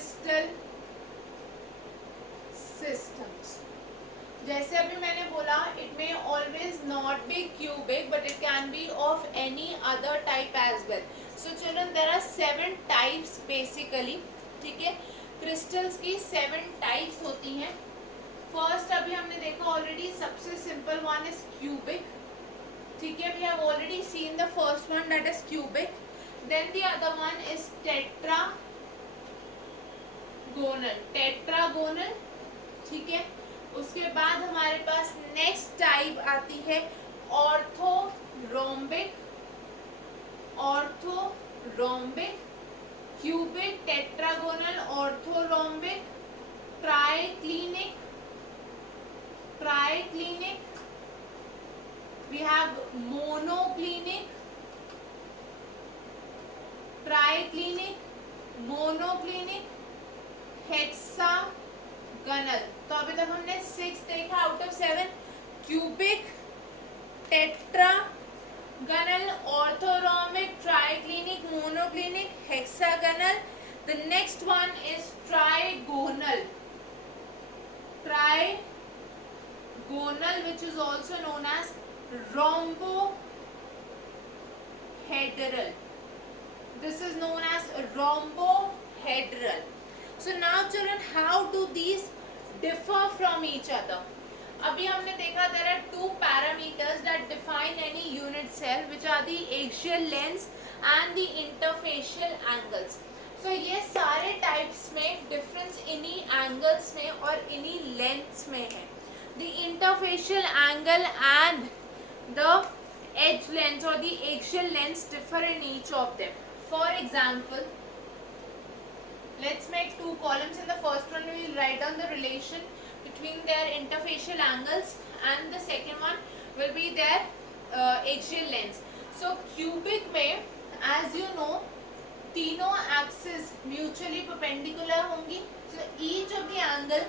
Crystal systems. जैसे अभी मैंने बोला, it may always not be cubic but it can be of any other type as well. So children, there are 7 types basically, ठीक है। Crystals की 7 types होती हैं। फर्स्ट अभी हमने देखा ऑलरेडी, सबसे सिंपल वन इज क्यूबिक, ठीक है। We have already seen the first one, that is cubic. Then the other one is tetragonal, tetragonal, ठीक है। उसके बाद हमारे पास नेक्स्ट टाइप आती है orthorhombic, orthorhombic, cubic, tetragonal, orthorhombic, triclinic, triclinic, we have monoclinic, triclinic, monoclinic, hexagonal. तो अभी तक हमने 6 देखा out of 7, cubic, tetragonal, orthorhombic, triclinic, monoclinic, hexagonal. The next one is trigonal, trigonal, which is also known as rhombohedral. This is known as rhombohedral. So now children, how do these differ from each other? अभी हमने देखा there are 2 parameters that define any unit cell, which are the axial lengths and the interfacial angles. So ये सारे types में difference इन्हीं angles में और इन्हीं lengths में है. The interfacial angle and the edge lengths or the axial lengths differ in each of them. For example, let's make 2 columns. In the first one we will write down the relation between their interfacial angles, and the second one will be their axial lengths. So cubic में, as you know, तीनों axes mutually perpendicular होंगी. So each of the angle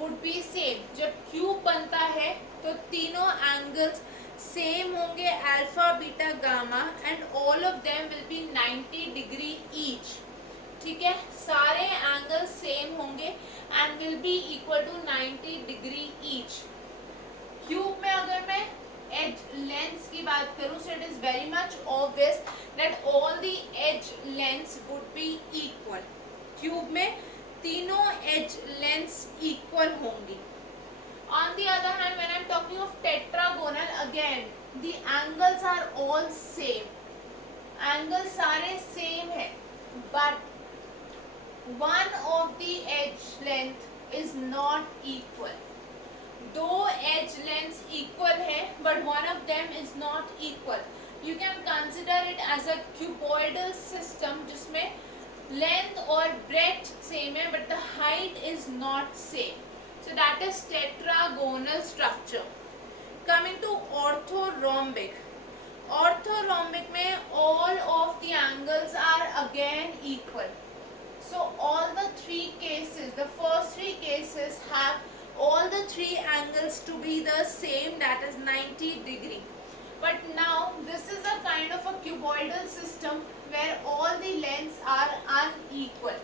would be same. जब cube बनता है तो तीनों angles same होंगे, alpha, beta, gamma, and all of them will be 90 degree each, ठीक है। सारे एंगल सेम होंगे and will be equal to 90 degree each. Cube में अगर मैं एज लेंथ्स की बात करूं, so it is very much obvious that all the edge lengths would be equal. Cube में तीनों एज लेंथ्स इक्वल होंगी। On the other hand, when I am talking of tetragonal, again the angles are all same. Angles सारे same है, but one of the edge length is not equal. दो edge lengths equal है, but one of them is not equal. You can consider it as a cuboidal system जिसमें length और breadth same है, but the height is not same. So that is tetragonal structure. Coming to orthorhombic. Orthorhombic में all of the angles are again equal. So all the 3 cases, the first 3 cases have all the 3 angles to be the same, that is 90 degree. But now this is a kind of a cuboidal system where all the lengths are unequal.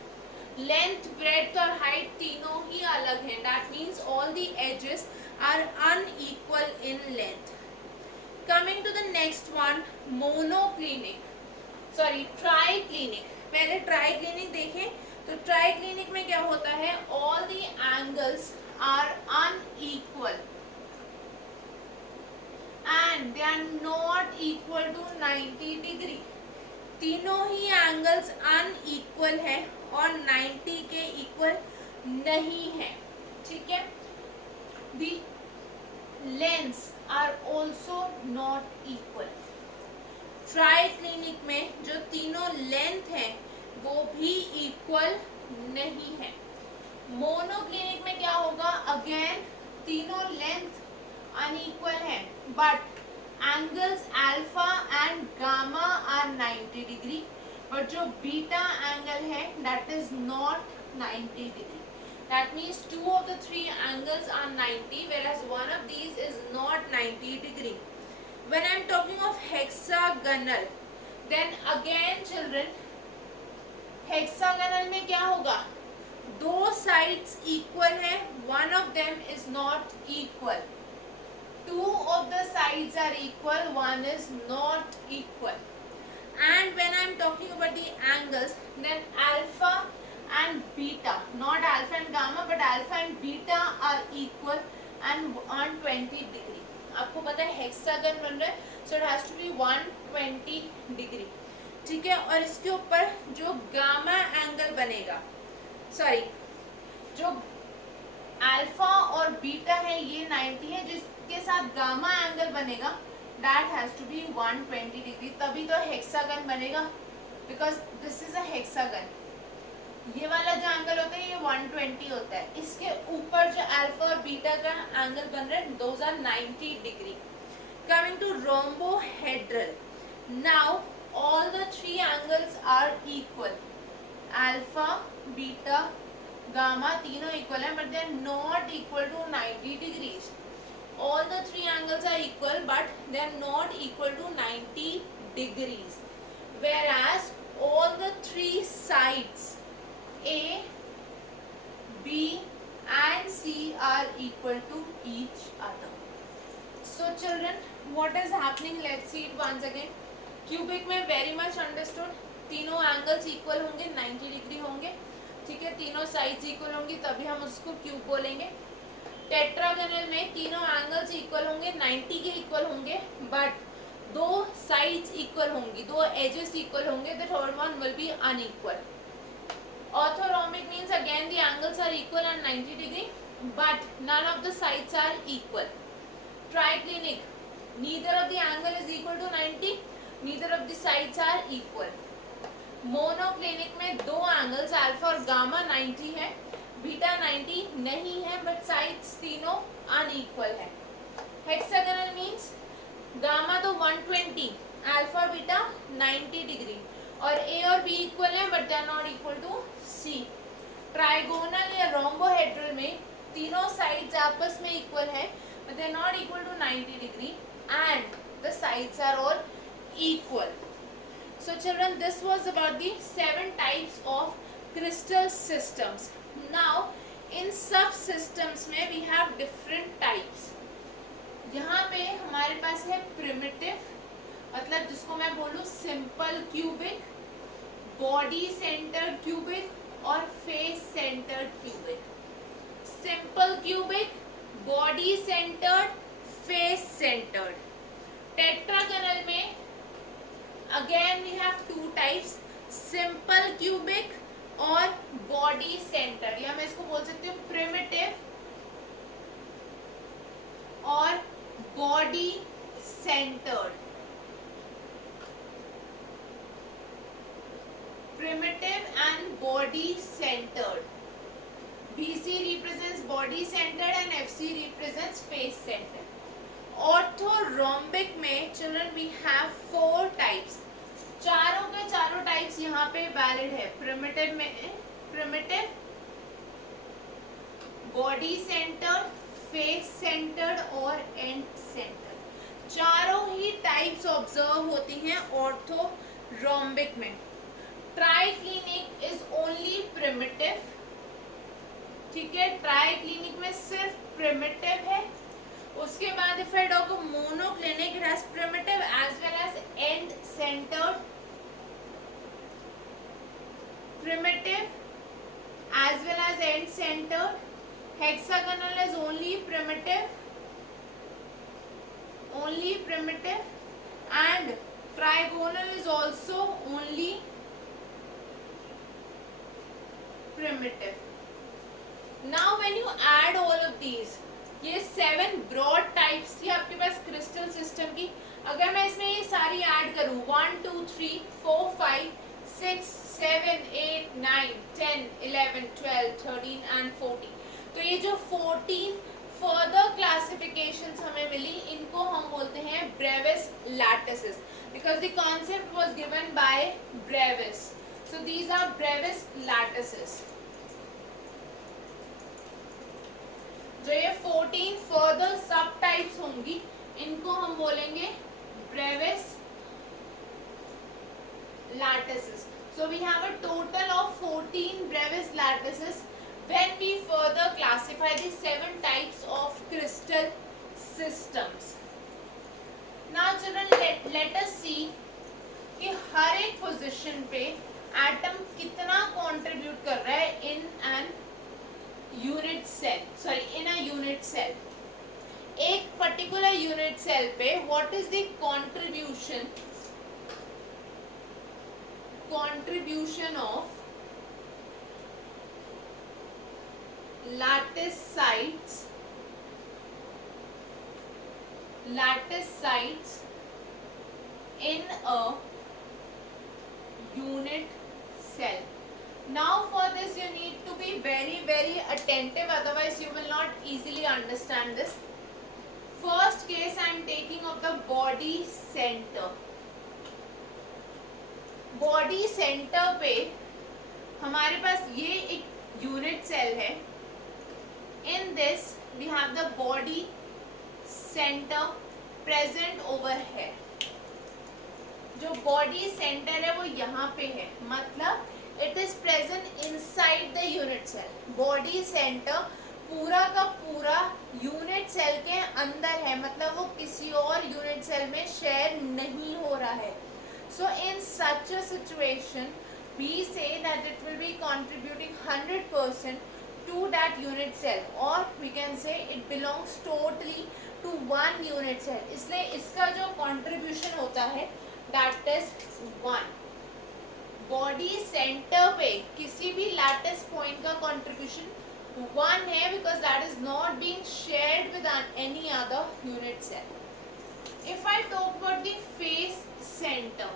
Length, breadth और height तीनों ही अलग हैं. That means all the edges are unequal in length. Coming to the next one, monoclinic, sorry triclinic. पहले triclinic देखें तो triclinic में क्या होता है, all the angles are unequal and they are not equal to 90 degree. तीनों ही angles unequal है और 90 के इक्वल नहीं है, ठीक है. The lengths are also not equal. Triclinic में जो तीनों लेंथ है वो भी इक्वल नहीं है. मोनोक्लिनिक में क्या होगा, अगेन तीनों लेंथ अनइक्वल है, but angles alpha and gamma are 90 degree. But जो बीटा एंगल है that is not 90 degree. That means 2 of the 3 angles are 90, whereas one of these is not 90 degree. When I am talking of hexagonal, then again children, hexagonal में क्या होगा, दो sides equal है, one of them is not equal. Two of the sides are equal, one is not equal. And when I am talking about the angles, then alpha and beta, not alpha and gamma but alpha and beta are equal and 120 degree. आपको पता है hexagon बन रहा है, so it has to be 120 degree. ठीक है, और इसके ऊपर जो गामा एंगल बनेगा, सॉरी जो अल्फा और बीटा है ये 90 है, जिसके साथ गामा एंगल बनेगा that has to be 120 degree, तभी तो हेक्सागन बनेगा, because this is a hexagon. ये वाला जो एंगल होता है ये 120 होता है, इसके ऊपर जो अल्फा और बीटा का एंगल बन रहा है those are 90 degree. Coming to rhombohedral, now all the three angles are equal, alpha, beta, gamma तीनों equal है, but they are not equal to 90 degrees. All the three angles are equal but they are not equal to 90 degrees, whereas all the three sides A, B and C are equal to each other. So children, what is happening, let's see it once again. Cubic में very much understood, तीनों angles equal होंगे, 90 degree होंगे, ठीक है, तीनों sides equal होंगी तभी हम उसको क्यूब बोलेंगे. टेट्रागोनल में तीनों एंगल्स इक्वल होंगे, 90 के इक्वल होंगे, बट दो साइड्स इक्वल होंगी, दो एजेस इक्वल होंगे, the third one will be unequal. Orthorhombic means again the angles are equal and 90 degree, but none of the sides are equal. Triclinic, neither of the angle is equal to 90, neither of the sides are equal. Monoclinic में दो angles alpha और gamma 90 है, beta 90 नहीं है, but sides तीनों unequal है. Hexagonal means gamma तो 120, alpha beta 90 degree, और ए और बी इक्वल है but they are not equal to C. Trigonal या रोम्बोहेड्रल में तीनों साइड्स आपस में इक्वल है but they are not equal to 90 degree and the sides are all equal. So children, this was about the 7 types of crystal systems. Now in subsystems में we have different types. यहाँ पे हमारे पास है primitive, मतलब जिसको मैं बोलूँ simple cubic, body centered cubic और face centered cubic. Simple cubic, body centered, face centered. Tetragonal में again we have two types, simple cubic और body centered, या मैं इसको बोल सकती हूँ primitive और body centered. Primitive and body centered. BC represents body centered and FC represents face centered. Orthorhombic में चिल्ड्रन वी हैव 4 टाइप्स, चारों के चारों टाइप्स यहाँ पे वैलिड है. प्रिमिटिव में primitive, body centred, face centred और एंड सेंटर्ड, चारों ही टाइप्स ऑब्जर्व होती हैं ऑर्थोरोम्बिक में. ट्राइक्लिनिक इज ओनली प्रिमिटिव, ठीक है, ट्राइक्लिनिक में सिर्फ प्रिमिटिव है. उसके बाद if I talk of monoclinic, it has primitive as well as end centered. Primitive as well as end centered. Hexagonal is only primitive, and trigonal is also only primitive. Now when you add all of these, ये 7 broad types थी आपके पास crystal system की. अगर मैं इसमें ये सारी add करूँ 1 2 3 4 5 6 7 8 9 10 11 12 13 एंड 14, तो ये जो 14 फर्दर क्लासिफिकेशंस हमें मिली, इनको हम बोलते हैं Bravais lattices, because the concept was given by Bravais. So these are Bravais lattices. जो ये 14 फर्दर सब टाइप्स होंगी, इनको हम बोलेंगे Brevis lattices. So we have a total of 14 brevis lattices when we further classify the 7 types of crystal systems. Now children, let us see कि हर एक position पे एटम कितना कंट्रीब्यूट कर रहा है in an unit cell, sorry in a unit cell. एक particular unit cell पे what is the contribution of lattice sites in a unit cell. Now for this you need to be very attentive, otherwise you will not easily understand this. First case I am taking of the body center. Body centre पे हमारे पास ये एक unit cell है. In this we have the body centre present over है. जो body centre है वो यहाँ पे है, मतलब it is present inside the unit cell. Body centre पूरा का पूरा यूनिट सेल के अंदर है, मतलब वो किसी और यूनिट सेल में शेयर नहीं हो रहा है. So in such a situation, we say that it will be contributing 100% to that unit cell, or we can say it belongs totally to one unit cell. इसलिए इसका जो contribution होता है that is 1. Body center पे किसी भी lattice point का contribution 1 है, because that is not being shared with any other unit cell. If I talk about the face center,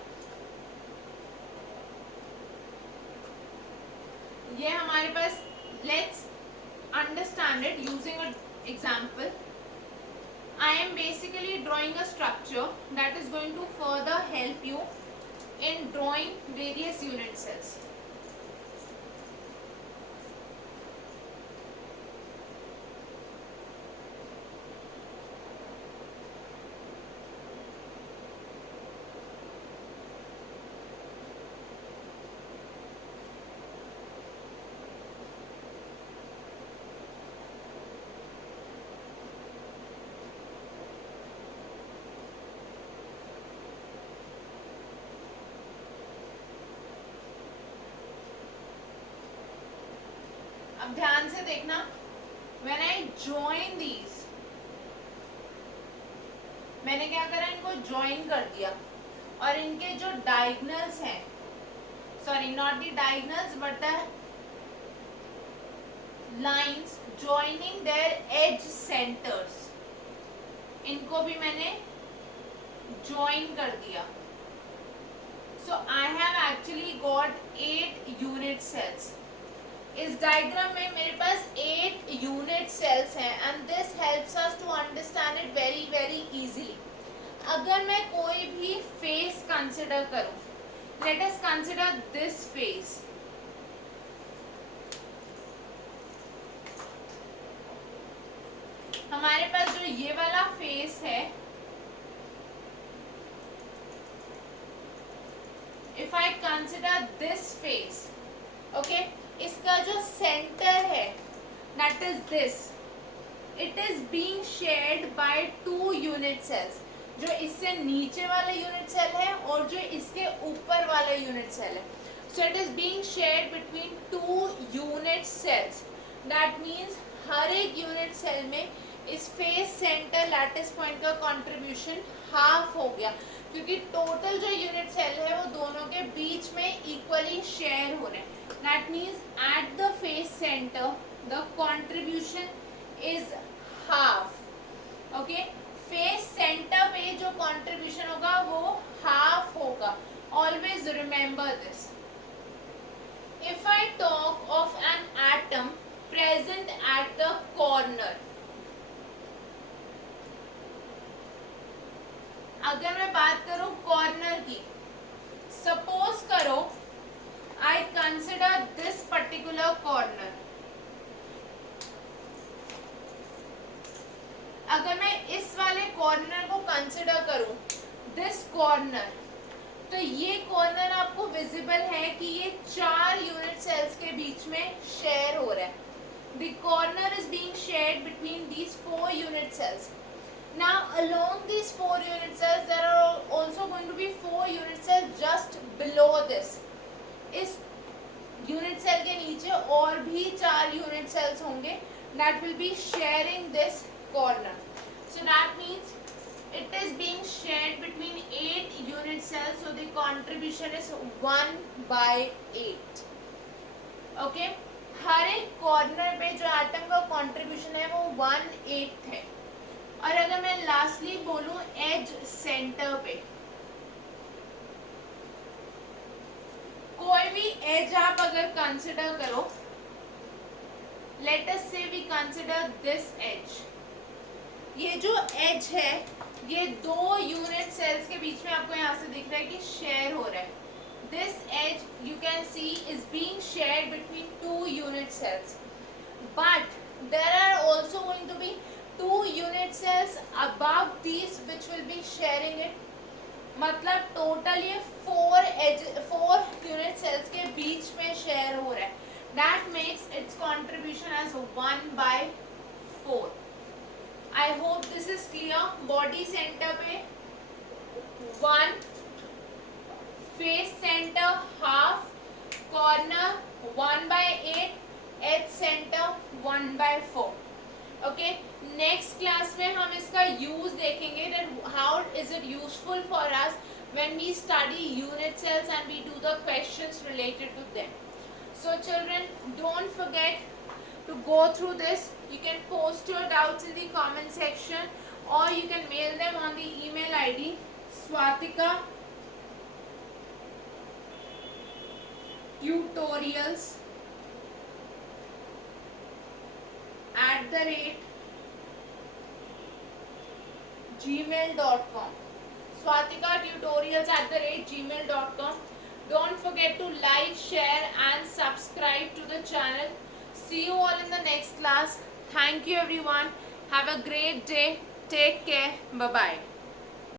ये हमारे पास, let's understand it using an example. I am basically drawing a structure that is going to further help you in drawing various unit cells. अब ध्यान से देखना, when I join these, मैंने क्या करा, इनको ज्वाइन कर दिया, और इनके जो डायगनल्स हैं, sorry not the diagonals but the lines joining their edge centres, इनको भी मैंने ज्वाइन कर दिया. So I have actually got 8 unit cells. इस डायग्राम में मेरे पास 8 यूनिट सेल्स हैं, and this helps us to understand it very easily. अगर मैं कोई भी फेस कंसिडर करूं, let us consider this face. हमारे पास जो ये वाला फेस है, if I consider this face, okay, इसका जो सेंटर है that is this, it is being shared by 2 unit cells. जो इससे नीचे वाला यूनिट सेल है और जो इसके ऊपर वाला यूनिट सेल है. So it is being shared between 2 unit cells. That means हर एक यूनिट सेल में इस फेस सेंटर लैटिस पॉइंट का कंट्रीब्यूशन हाफ हो गया, क्योंकि टोटल जो यूनिट सेल है वो दोनों के बीच में इक्वली शेयर हो रहे हैं. That means at the face center the contribution is half. Okay, face center पे जो contribution होगा वो half होगा. Always remember this. If I talk of an atom present at the corner, अगर मैं बात करूं कॉर्नर की, सपोज करो I consider this particular corner. अगर मैं इस वाले कॉर्नर को कंसिडर करूं, दिस कॉर्नर, तो ये कॉर्नर आपको विजिबल है कि ये 4 यूनिट सेल्स के बीच में शेयर हो रहा है. the corner is being shared between these 4 unit cells. Now along these 4 unit cells there are also going to be 4 unit cells just below this. इस unit cell के नीचे और भी 4 unit cells होंगे that will be sharing this corner. So that means it is being shared between 8 unit cells, so the contribution is 1/8. Okay, हर एक corner पे जो atom का कंट्रीब्यूशन है वो 1/8 है. और अगर मैं लास्टली बोलूं एज सेंटर पे, कोई भी एज आप अगर कंसिडर करो, लेट अस से वी कंसिडर दिस एज. ये जो एज है ये 2 यूनिट सेल्स के बीच में आपको यहाँ से दिख रहा है कि शेयर हो रहा है. This edge you can see is being shared between 2 unit cells, but there are also going to be 2 unit cells above these which will be sharing it. मतलब टोटल ये 4 unit cells के बीच में share हो रहा है. That makes its contribution as 1/4. I hope this is clear. Body center पे 1, face centre half, corner 1/8, edge centre 1/4. Okay, next class में हम इसका यूज देखेंगे, that how is it useful for us when we study unit cells and we do the questions related to them. So children, don't forget to go through this. You can post your doubts in the comment section or you can mail them on the email ID swatika tutorials @gmail.com. Swatika tutorials @gmail.com. Don't forget to like, share and subscribe to the channel. See you all in the next class. Thank you everyone. Have a great day. Take care. Bye bye.